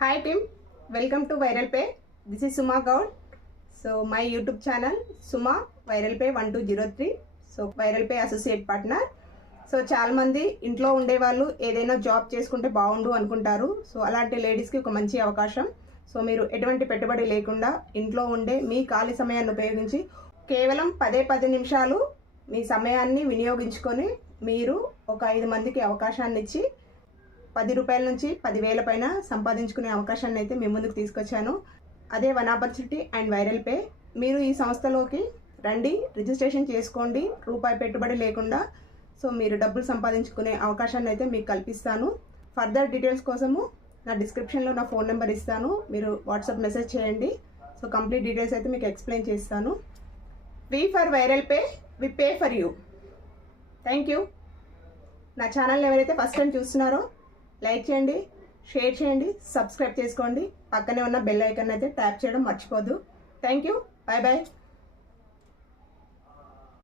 Hi team, welcome to Viral Pay. This is Suma Gaud. So my YouTube channel Suma Viral Pay 1203. So Viral Pay Associate Partner. So చాలా మంది ఇంట్లో ఉండే వాళ్ళు ఏదైనా job చేసుకుంటే బాగుండు అనుకుంటారు. సో అలాంటి లేడీస్కి ఒక మంచి అవకాశం. సో మీరు ఎటువంటి పెట్టుబడి లేకుండా ఇంట్లో ఉండే మీ ఖాళీ సమయాన్ని ఉపయోగించి కేవలం 10 నిమిషాలు మీ సమయాన్ని వినియోగించుకొని మీరు ఒక 5 మందికి అవకాశాన్ని ఇచ్చి 10 రూపాయల నుంచి 10,000 పైన సంపాదించుకునే అవకాశాన్ని అయితే మీ ముందుకు తీసుకొచ్చాను. అదే one opportunity and viral pay. మీరు ఈ సంస్థలోకి రండి, రిజిస్ట్రేషన్ చేసుకోండి, రూపాయి పెట్టుబడి లేకుండా. సో మీరు డబ్బులు సంపాదించుకునే అవకాశాన్ని అయితే మీకు కల్పిస్తాను. ఫర్దర్ డీటెయిల్స్ కోసము నా డిస్క్రిప్షన్లో నా ఫోన్ నెంబర్ ఇస్తాను, మీరు వాట్సాప్ మెసేజ్ చేయండి. సో కంప్లీట్ డీటెయిల్స్ అయితే మీకు ఎక్స్ప్లెయిన్ చేస్తాను. We for viral pay, we pay for you. Thank you. నా ఛానల్ని ఎవరైతే ఫస్ట్ టైం చూస్తున్నారో లైక్ చేయండి, షేర్ చేయండి, సబ్స్క్రైబ్ చేసుకోండి. పక్కనే ఉన్న బెల్ ఐకాన్ అయితే ట్యాప్ చేయడం మర్చిపోద్దు. Thank you. Bye bye.